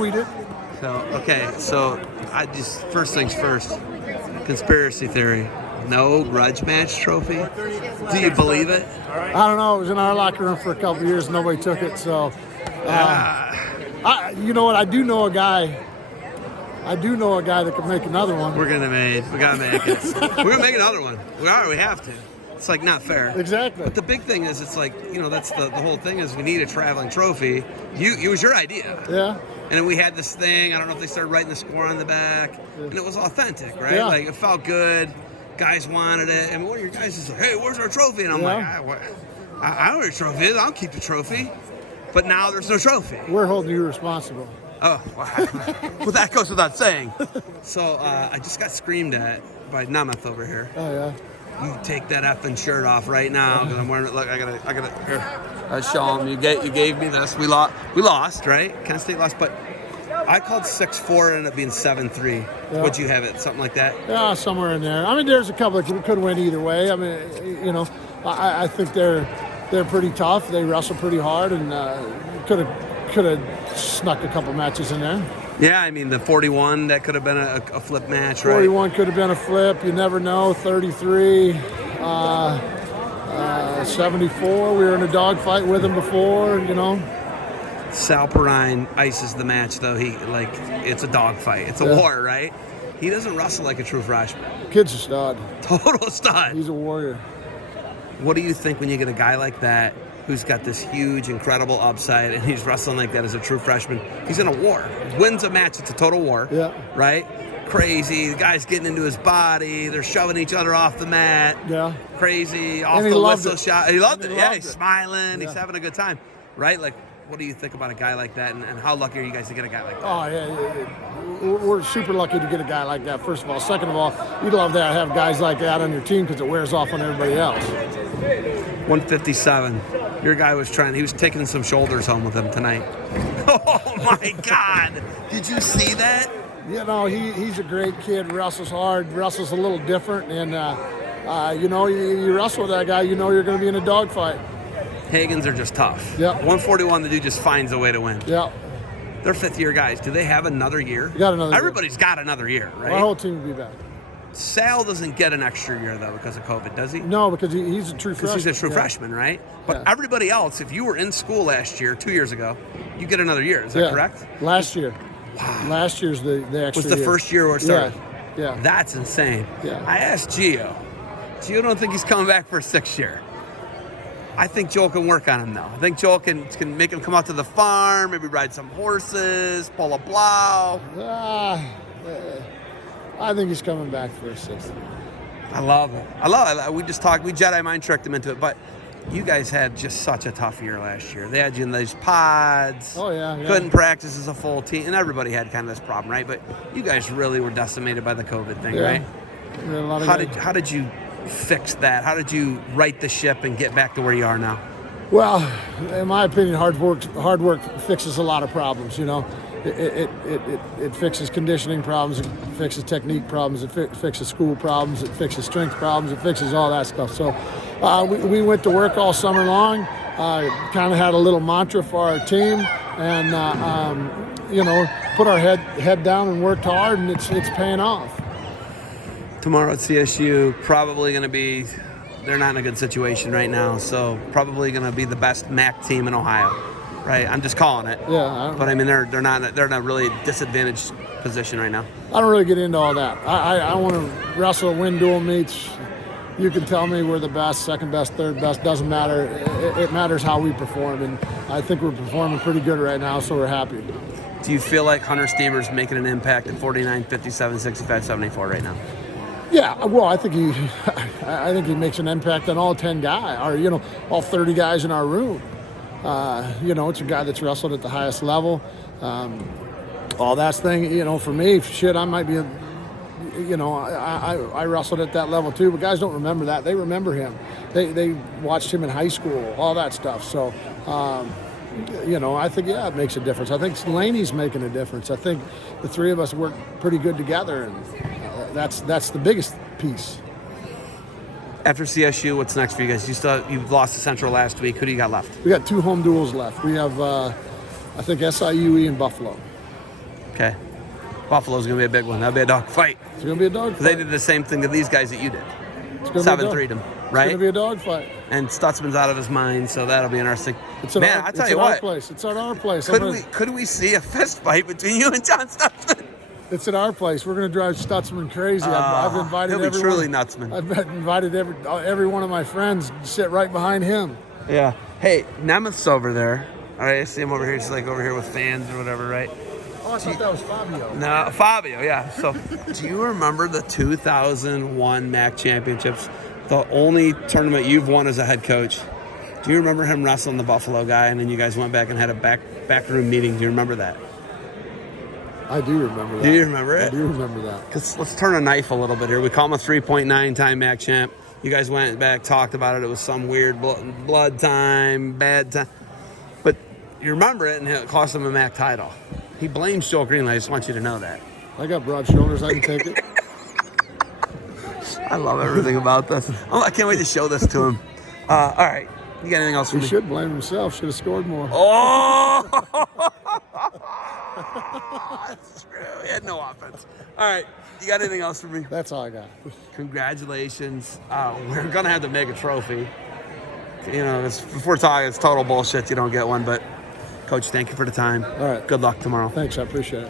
Tweeted. So I just, first things first, conspiracy theory. No grudge match trophy? Do you believe it? I don't know. It was in our locker room for a couple of years. Nobody took it. So, you know what? I do know a guy that could make another one. We gotta make it. We're gonna make another one. We have to. It's like not fair. Exactly. But the big thing is, it's like, that's the whole thing is we need a traveling trophy. It was your idea. Yeah. And then we had this thing. I don't know if they started writing the score on the back, and it was authentic, right? Yeah. Like it felt good. Guys wanted it, and one of your guys is like, "Hey, where's our trophy?" And I'm like, I know where your trophy is. I'll keep the trophy. But now there's no trophy. We're holding you responsible. Oh, wow. Well, that goes without saying. So I just got screamed at by Nemeth over here. Oh yeah. You take that effing shirt off right now because I'm wearing it. Look, I gotta. Here, show him. You gave me this. We lost, right? Kent State lost, but I called 6-4 and ended up being 7-3. Yeah. Would you have it? Something like that? Yeah, somewhere in there. I mean, there's a couple that could win either way. I mean, I think they're pretty tough. They wrestle pretty hard, and could have snuck a couple matches in there. Yeah, I mean, the 41, that could have been a flip match, right? 41 could have been a flip. You never know. 33, 74. We were in a dogfight with him before, Sal Perrine ices the match, though. It's a dogfight. It's a war, right? He doesn't wrestle like a true freshman. Kid's a stud. Total stud. He's a warrior. What do you think when you get a guy like that who's got this huge, incredible upside, and he's wrestling like that as a true freshman? He's in a war. Wins a match, it's a total war. Yeah. Right? Crazy. The guy's getting into his body. They're shoving each other off the mat. Yeah. Crazy. Off And the whistle shot. He loved it. Yeah, He's smiling. Yeah. He's having a good time. Right? Like, what do you think about a guy like that, and how lucky are you guys to get a guy like that? Oh, yeah. We're super lucky to get a guy like that, first of all. Second of all, you'd love to have guys like that on your team because it wears off on everybody else. 157. Your guy he was taking some shoulders home with him tonight. Oh, my God. Did you see that? He's a great kid, wrestles hard, wrestles a little different, and, you wrestle with that guy, you're going to be in a dogfight. Hagans are just tough. Yep. 141, the dude just finds a way to win. Yeah. They're fifth-year guys. Do they have another year? Everybody's got another year, right? Our whole team will be back. Sal doesn't get an extra year, though, because of COVID, does he? No, because he's a true freshman. He's a true freshman, right? But everybody else, if you were in school last year, 2 years ago, you get another year. Is that correct? Last year. Wow. Last year's the extra was the year. First year where it started? Yeah. That's insane. Yeah. I asked Gio. Gio don't think he's coming back for a sixth year. I think Joel can work on him, though. I think Joel can make him come out to the farm, maybe ride some horses, pull a plow. I think he's coming back for a sixth. I love it. We Jedi mind tricked him into it, but you guys had just such a tough year last year. They had you in these pods. Oh, yeah. Couldn't practice as a full team, and everybody had kind of this problem, right? But you guys really were decimated by the COVID thing, right? How did you fix that? How did you right the ship and get back to where you are now? Well, in my opinion, hard work fixes a lot of problems. It fixes conditioning problems, it fixes technique problems, it fixes school problems, it fixes strength problems, it fixes all that stuff. So we went to work all summer long, kind of had a little mantra for our team, and put our head down and worked hard, and it's paying off. Tomorrow at CSU, probably going to be, they're not in a good situation right now, so probably going to be the best MAC team in Ohio, right? I'm just calling it. Yeah. But I mean, they're in a really disadvantaged position right now. I don't really get into all that. I want to wrestle, win dual meets. You can tell me we're the best, second best, third best, doesn't matter. It matters how we perform, and I think we're performing pretty good right now, so we're happy. Do you feel like Hunter Stever's making an impact at 49, 57, 65, 74 right now? Yeah, well, I think he makes an impact on all 10 guys, or all 30 guys in our room. It's a guy that's wrestled at the highest level. All that thing, for me, I might be, I wrestled at that level too. But guys don't remember that. They remember him. They watched him in high school, all that stuff. So, I think it makes a difference. I think Laney's making a difference. I think the three of us work pretty good together, and that's the biggest piece. After CSU, what's next for you guys? You've lost to Central last week. Who do you got left? We got 2 home duels left. We have, I think, SIUE and Buffalo. Okay. Buffalo's going to be a big one. That'll be a dog fight. It's going to be a dog fight. They did the same thing to these guys that you did. It's gonna 7-3'd them, It's right? going to be a dog fight. And Stutzman's out of his mind, so that'll be interesting. It's at Man, our, I tell it's you at our what. place. It's at our place. Could we see a fist fight between you and John Stutzman? It's at our place. We're going to drive Stutzman crazy. I've invited he'll be everyone. truly nutsman. I've invited every one of my friends to sit right behind him. Yeah. Hey, Nemeth's over there. All right, I see him over here. He's like over here with fans or whatever, right? Oh, I thought that was Fabio. No, Fabio, yeah. So, do you remember the 2001 MAC championships? The only tournament you've won as a head coach. Do you remember him wrestling the Buffalo guy, and then you guys went back and had a backroom meeting? Do you remember that? I do remember that. Do you remember it? I do remember that. Because let's turn a knife a little bit here. We call him a 3.9 time MAC champ. You guys went back, talked about it. It was some weird blood time, bad time. But you remember it, and it cost him a MAC title. He blames Joel Greenlee. I just want you to know that. I got broad shoulders. I can take it. I love everything about this. I can't wait to show this to him. All right. You got anything else for He me? should blame himself. Should have scored more. Oh! That's true. He had no offense. All right. You got anything else for me? That's all I got. Congratulations. We're going to have to make a trophy. You know, if we're talking, it's total bullshit. You don't get one. But, Coach, thank you for the time. All right. Good luck tomorrow. Thanks. I appreciate it.